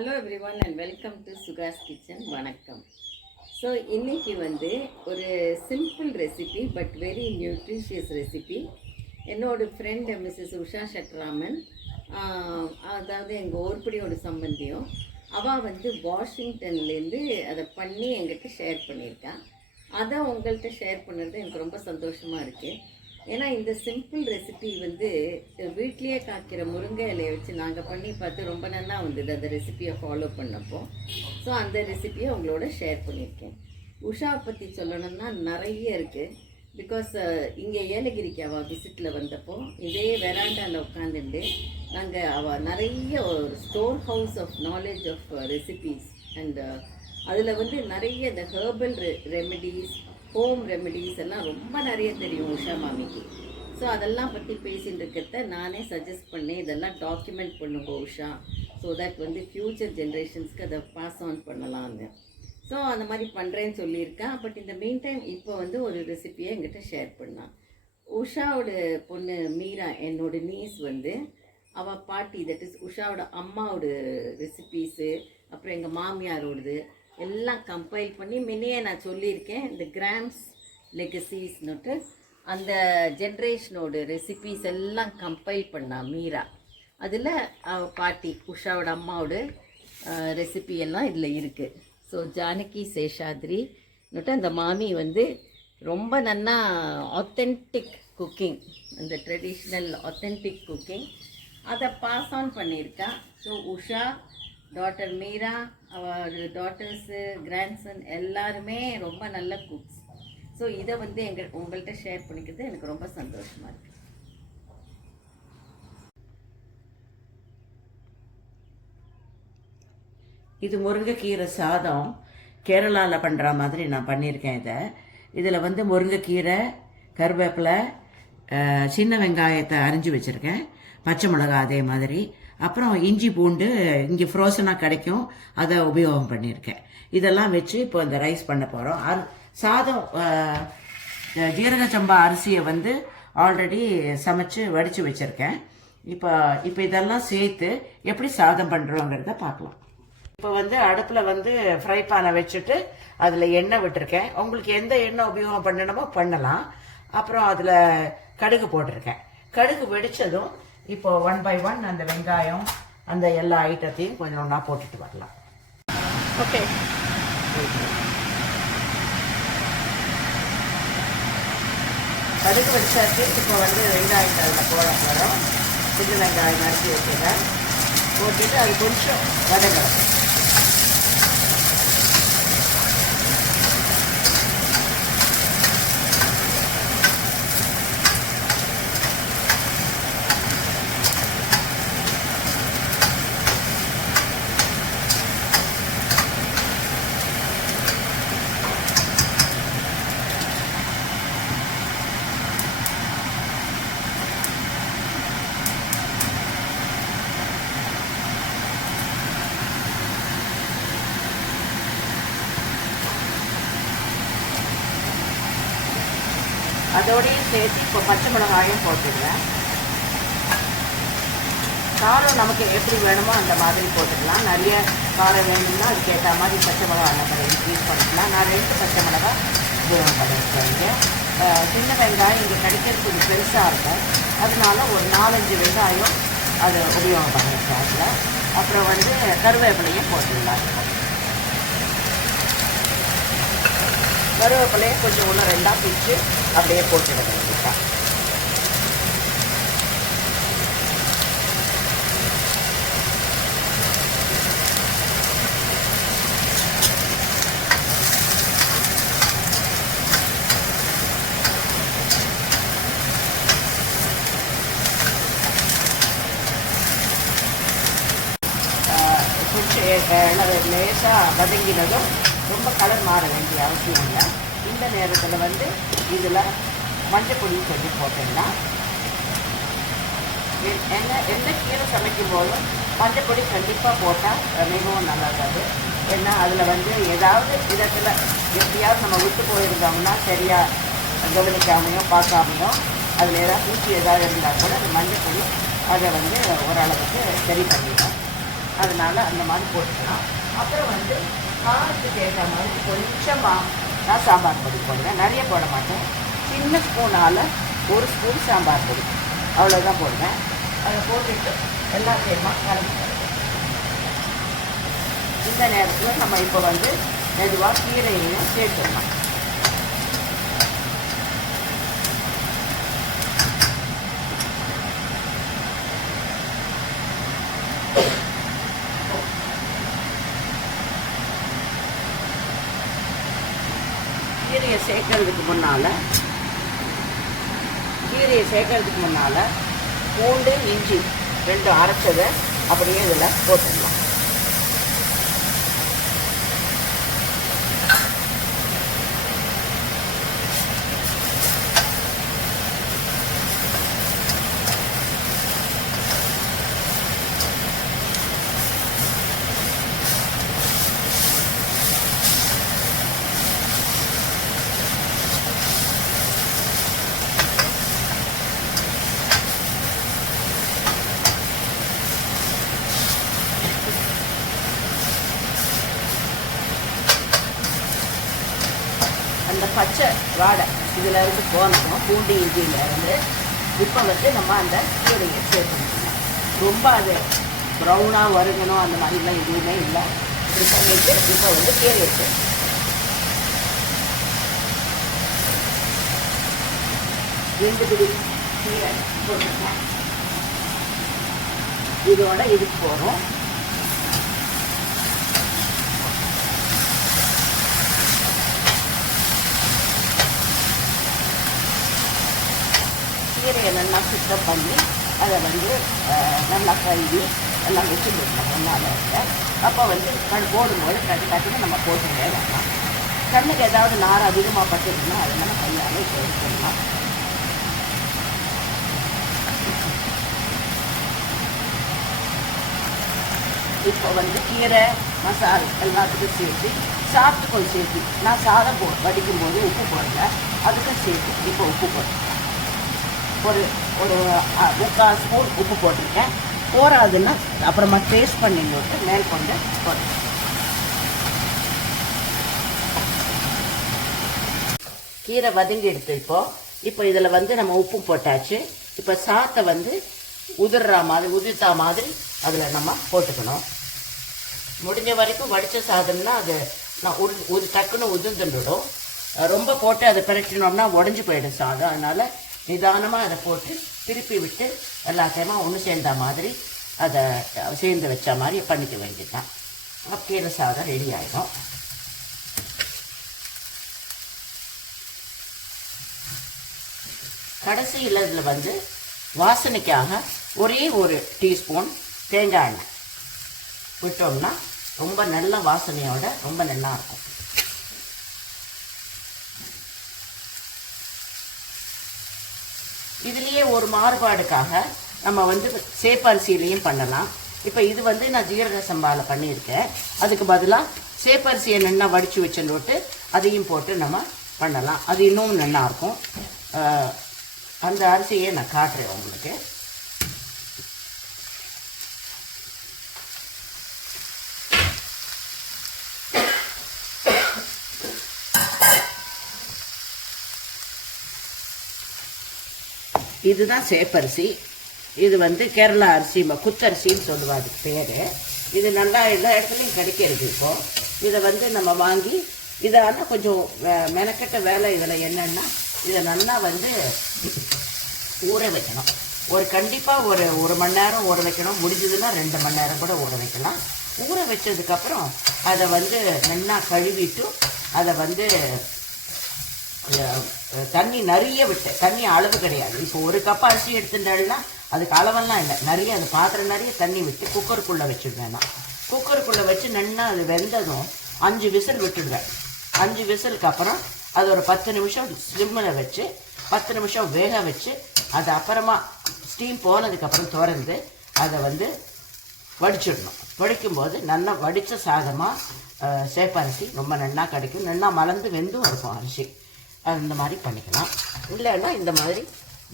Hello everyone and welcome to Sukash kitchen. வணக்கம். So இன்றைக்கி ஒரு simple recipe but very nutritious recipe. என்னோடய friend Mrs Usha ஷட்ராமன், அதாவது எங்கள் ஊர்படியோட சம்பந்தியும், அவள் வாஷிங்டன்லேருந்து அதை பண்ணி எங்கிட்ட ஷேர் பண்ணியிருக்கான். அதை உங்கள்கிட்ட ஷேர் பண்ணுறது எனக்கு ரொம்ப சந்தோஷமாக இருக்குது. ஏன்னா இந்த சிம்பிள் ரெசிபி வீட்லேயே காய்க்கிற முருங்கை இலையை வச்சு நாங்கள் பண்ணி பார்த்து ரொம்ப நல்லா வந்தது அந்த ரெசிபியை ஃபாலோ பண்ணப்போ. ஸோ அந்த ரெசிபியை உங்களோட ஷேர் பண்ணியிருக்கேன். உஷாவை பற்றி சொல்லணும்னா நிறைய இருக்குது. பிகாஸ் இங்கே ஏலகிரிக்கு அவள் விசிட்டில் வந்தப்போ இதே வெராண்டாவில் உட்காந்துட்டு நாங்கள் அவள் நிறைய ஒரு storehouse of knowledge of recipes and அதில் நிறைய இந்த ஹெர்பல் ரெமெடிஸ், ஹோம் ரெமெடிஸ் எல்லாம் ரொம்ப நிறைய தெரியும் உஷா மாமிக்கு. ஸோ அதெல்லாம் பற்றி பேசிகிட்டு இருக்கிறத நானே சஜஸ்ட் பண்ணேன், இதெல்லாம் டாக்குமெண்ட் பண்ணுங்க உஷா, ஸோ தட் ஃப்யூச்சர் ஜென்ரேஷன்ஸ்க்கு அதை பாஸ் ஆன் பண்ணலான்னு. ஸோ அந்த மாதிரி பண்ணுறேன்னு சொல்லியிருக்கேன். பட் இந்த மெயின் டைம் இப்போ ஒரு ரெசிப்பியை எங்கிட்ட ஷேர் பண்ணான். உஷாவோட பொண்ணு மீரா, என்னோட நீஸ் அவள் பாட்டி, தட் இஸ் உஷாவோட அம்மாவோட ரெசிபீஸு, அப்புறம் எங்கள் மாமியாரோடது எல்லாம் கம்பைல் பண்ணி முன்னையே நான் சொல்லியிருக்கேன். இந்த கிராம்ஸ் லெகசிஸ்னுட்டு அந்த ஜென்ரேஷனோட ரெசிபீஸ் எல்லாம் கம்பைல் பண்ணா மீரா. அதில் அவள் பாட்டி உஷாவோட அம்மாவோட ரெசிபி எல்லாம் இதில் இருக்குது. ஸோ ஜானகி சேஷாத்ரின்னுட்டு அந்த மாமி ரொம்ப நல்லா ஆத்தென்டிக் குக்கிங், அந்த ட்ரெடிஷ்னல் ஆத்தென்டிக் குக்கிங் அதை பாஸ் ஆன் பண்ணியிருக்கா. ஸோ உஷா, டாட்டர் மீரா, அவர் டாட்டர்ஸு, கிராண்ட்சன் எல்லாருமே ரொம்ப நல்ல குக்ஸ். ஸோ இதை உங்கள்கிட்ட ஷேர் பண்ணிக்கிறது எனக்கு ரொம்ப சந்தோஷமாக இருக்குது. இது முருங்கைக்கீரை சாதம் கேரளாவில் பண்ணுற மாதிரி நான் பண்ணியிருக்கேன். இதில் முருங்கைக்கீரை, கருவேப்பிலை, சின்ன வெங்காயத்தை அரிஞ்சு வச்சுருக்கேன், பச்சை மிளகா அதே மாதிரி, அப்புறம் இஞ்சி பூண்டு இங்கே ஃப்ரோசனாக கிடைக்கும், அதை உபயோகம் பண்ணியிருக்கேன். இதெல்லாம் வச்சு இப்போ இந்த ரைஸ் பண்ண போகிறோம். சாதம் ஜீரக சம்பா அரிசியை ஆல்ரெடி சமைச்சு வடித்து வச்சுருக்கேன். இப்போ இதெல்லாம் சேர்த்து எப்படி சாதம் பண்ணுறோங்கிறத பார்க்கலாம். இப்போ அடுப்பில் ஃப்ரை பேனை வச்சுட்டு அதில் எண்ணெய் விட்டுருக்கேன். உங்களுக்கு எந்த எண்ணெய் உபயோகம் பண்ணணுமோ பண்ணலாம். அப்புறம் அதில் கடுகு போட்டிருக்கேன். கடுகு வெடித்ததும் இப்போ 1 by 1 அந்த வெங்காயம், அந்த எல்லா ஐட்டத்தையும் கொஞ்சம் ஒன்றா போட்டுட்டு வரலாம். ஓகே, கடுகு வச்சாச்சு. இப்போ வெங்காயத்தை அதில் போட போகிறோம். சின்ன வெங்காயம் நறுக்கி வச்சுருக்கேன், போட்டுட்டு அது கொஞ்சம் வதங்கணும். அதோடையும் சேர்த்து இப்போ பச்சை மிளகாயும் போட்டுடுவேன். காரம் நமக்கு எப்படி வேணுமோ அந்த மாதிரி போட்டுக்கலாம். நிறைய காரம் வேணும்னா அதுக்கேற்ற மாதிரி பச்சை மிளகா நம்ம இன்க்ரீஸ் பண்ணிக்கலாம். நான் 2 பச்சை மிளகா உபயோகம் பண்ணியிருக்கேன். சின்ன வெங்காயம் இங்கே கிடைக்கிறது கொஞ்சம் பெருசாக இருக்கும், அதனால ஒரு 4-5 வெங்காயம் அதை உபயோகம் பண்ணியிருக்கேன். அதில் அப்புறம் கருவேப்பிலையும் போட்டுடலாம். கருவேப்பிலையை கொஞ்சம் 1-2 பிச்சு அப்படியே போட்டுட வேண்டியதான். கொஞ்சம் லேசாக வதங்கினதும் ரொம்ப கலர் மாற வேண்டிய அவசியம் இல்லை. இந்த நேரத்தில் இதில் மஞ்சப்பொடி கொஞ்சம் போட்டுடலாம். எந்த கீரை சமைக்கும் போதும் மஞ்சப்பொடி கண்டிப்பாக போட்டால் மிகவும் நல்லது. ஏன்னா அதில் ஏதாவது விதத்தில் எப்படியாவது நம்ம விட்டு போயிருந்தோம்னா சரியாக கவனிக்காமையோ பார்க்காமையோ அதில் ஏதாவது பூச்சி ஏதாவது இருந்தால் கூட அந்த மஞ்சப்பொடி அதை ஓரளவுக்கு சரி பண்ணிடும். அதனால் அந்த மாதிரி போட்டுக்கலாம். அப்புறம் வந்து காரத்துக்கு ஏற்ற மாதிரி கொஞ்சமாக நான் சாம்பார் பொடி போடுவேன். நிறைய போட மாட்டேன். சின்ன ஸ்பூனால் 1 ஸ்பூன் சாம்பார் பொடி அவ்வளோதான் போடுவேன். அதை போட்டுட்டு எல்லாத்தையுமா கலந்து தருவேன். இந்த நேரத்தில் நம்ம இப்போ வந்து மெதுவாக கீரையையும் சேர்த்துடலாம். கீரையை சேர்க்கறதுக்கு முன்னால் பூண்டு இஞ்சி 2 அரைச்சதை அப்படியே இதில் போட்டுடலாம். அந்த பச்சை வாடை இதில் இருந்து போனோம், பூண்டு இஞ்சியிலேருந்து. இப்போ வந்து நம்ம அந்த கீரையை சேர்த்துக்கணும். ரொம்ப அது ப்ரௌனாக வறுக்கணும் அந்த மாதிரிலாம் எதுவுமே இல்லை. இப்படி பண்ணிட்டு இப்போ வந்து கீரையை சேர்த்து 2 பிடி கீரை போட்டுக்கலாம். இதோட இதுக்கு போகிறோம். கீரையை நல்லா சுத்தம் பண்ணி அதை வந்து நல்லா கழுவி எல்லாம் வச்சு போடணும் ஒன்றால். அப்போ வந்து போடும்போது டக்குன்னு நம்ம போட்டுட்டே வரலாம். கண்ணுக்கு ஏதாவது நார் அதிகமாக பட்டுருக்குன்னா அதை நம்ம கையாலே சேர்த்துக்கலாம். இப்போ வந்து கீரை மசாலா எல்லாத்துக்கும் சேர்த்து சாப்பிட்டுக்கும் சேர்த்து நான் சாதம் வடிக்கும் போது உப்பு போடல, அதுக்கும் சேர்த்து இப்போ உப்பு போட்டுருக்கேன். ஒரு 3/4 ஸ்பூன் உப்பு போட்டிருக்கேன். போராதுன்னா அப்புறமா டேஸ்ட் பண்ணிட்டு மேல் கொண்டு போடுறேன். கீரை வதங்கி எடுத்து இப்போ இதில் வந்து நம்ம உப்பு போட்டாச்சு. இப்போ சாத்தை வந்து உதிர்த்தா மாதிரி அதில் நம்ம போட்டுக்கணும். முடிஞ்ச வரைக்கும் வடித்த சாதம்னா அது நான் டக்குன்னு உதிர்ந்துடும். ரொம்ப போட்டு அதை பிரட்டினோம்னா உடஞ்சி போயிடும் சாதம். அதனால் நிதானமாக அதை போட்டு திருப்பி விட்டு எல்லாத்தையுமா ஒன்று சேர்ந்த மாதிரி அதை சேர்ந்து வச்ச மாதிரி பண்ணிக்க வேண்டியதுதான். கீரை சாதம் ரெடி ஆகிடும். கடைசியில் இதில் வந்து வாசனைக்காக ஒரே 1 டீஸ்பூன் தேங்காய் எண்ணெய் விட்டோம்னா ரொம்ப நல்ல வாசனையோட ரொம்ப நல்லா இருக்கும். இதுலேயே ஒரு மாறுபாடுக்காக நம்ம வந்து சேப்பரிசியிலையும் பண்ணலாம். இப்போ இது வந்து நான் ஜீரக சம்பாவில் பண்ணியிருக்கேன். அதுக்கு பதிலாக சேப்பரிசியை நல்லா வடித்து வச்சுட்டு அதையும் போட்டு நம்ம பண்ணலாம். அது இன்னும் நல்லாயிருக்கும். அந்த அரிசியை நான் காட்டுறேன் உங்களுக்கு. இதுதான் சேப்பரிசி. இது வந்து கேரளா அரிசி, குத்தரிசின்னு சொல்லுவாங்க பேர். இது நல்லா எல்லா இடத்துலையும் கிடைக்கிறது. இப்போது இதை வந்து நம்ம வாங்கி இதை ஆனால் கொஞ்சம் மெனக்கெட்ட வேலை இதில் என்னென்னா இதை நல்லா வந்து ஊற வைக்கணும். கண்டிப்பாக ஒரு மணி நேரம் ஊற வைக்கணும். முடிஞ்சதுன்னா 2 மணி நேரம் கூட ஊற வைக்கலாம். ஊற வச்சதுக்கப்புறம் அதை வந்து நல்லா கழுவிட்டு அதை வந்து தண்ணி நிறைய விட்டு, தண்ணி அளவு கிடையாது. இப்போ 1 கப் அரிசி எடுத்துட்டாள்னா அதுக்கு அளவெல்லாம் இல்லை, நிறைய அது பாத்திரம் நிறைய தண்ணி விட்டு குக்கருக்குள்ளே வச்சுடுவேன். நான் குக்கருக்குள்ளே வச்சு நல்லா அது வெந்ததும் 5 விசில் விட்டுடுவேன். 5 விசிலுக்கு அப்புறம் அது ஒரு 10 நிமிஷம் ஸ்லிம்மில் வச்சு 10 நிமிஷம் வேக வச்சு அது அப்புறமா ஸ்டீம் போனதுக்கப்புறம் திறந்து அதை வந்து வடிச்சிடணும். வடிக்கும்போது நல்லா வடித்த சாதமாக சேப்பரிசி ரொம்ப நல்லா கிடைக்கும். நல்லா மலர்ந்து வெந்தும் இருக்கும் அரிசி. அந்த மாதிரி பண்ணிக்கலாம். இல்லைன்னா இந்த மாதிரி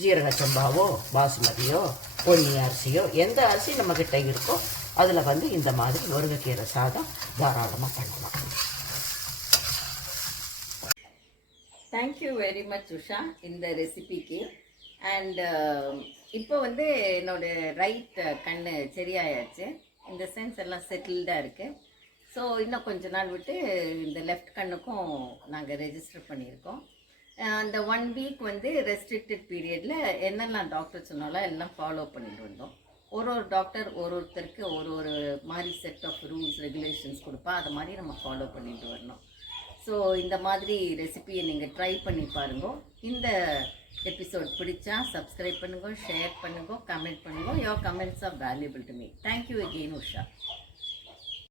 ஜீரக சம்பாவோ பாசுமதியோ பொன்னி அரிசியோ எந்த அரிசி நம்மக்கிட்ட இருக்கோ அதில் வந்து இந்த மாதிரி முருங்கைக்கீரை சாதம் தாராளமாக பண்ணலாம். தேங்க்யூ வெரி மச் உஷா இந்த ரெசிபிக்கு. அண்ட் இப்போ வந்து என்னோட ரைட் கண்ணு சரியாயாச்சு, இந்த சென்ஸ் எல்லாம் செட்டில்டாக இருக்குது. ஸோ இன்னும் கொஞ்ச நாள் விட்டு இந்த லெஃப்ட் கண்ணுக்கும் நாங்கள் ரெஜிஸ்டர் பண்ணியிருக்கோம். அந்த 1 வீக் வந்து ரெஸ்ட்ரிக்டட் பீரியடில் என்னெல்லாம் டாக்டர் சொன்னாலும் எல்லாம் ஃபாலோ பண்ணிட்டு வந்தோம். ஒரு டாக்டர் ஒருத்தருக்கு ஒரு மாதிரி செட் ஆஃப் ரூல்ஸ் ரெகுலேஷன்ஸ் கொடுப்பா, அதை மாதிரி நம்ம ஃபாலோ பண்ணிட்டு வரணும். ஸோ இந்த மாதிரி ரெசிபியை நீங்கள் ட்ரை பண்ணி பாருங்க. இந்த எபிசோட் பிடிச்சா சப்ஸ்கிரைப் பண்ணுங்க, ஷேர் பண்ணுங்க, கமெண்ட் பண்ணுங்க. Your comments are valuable to me. Thank you again Usha.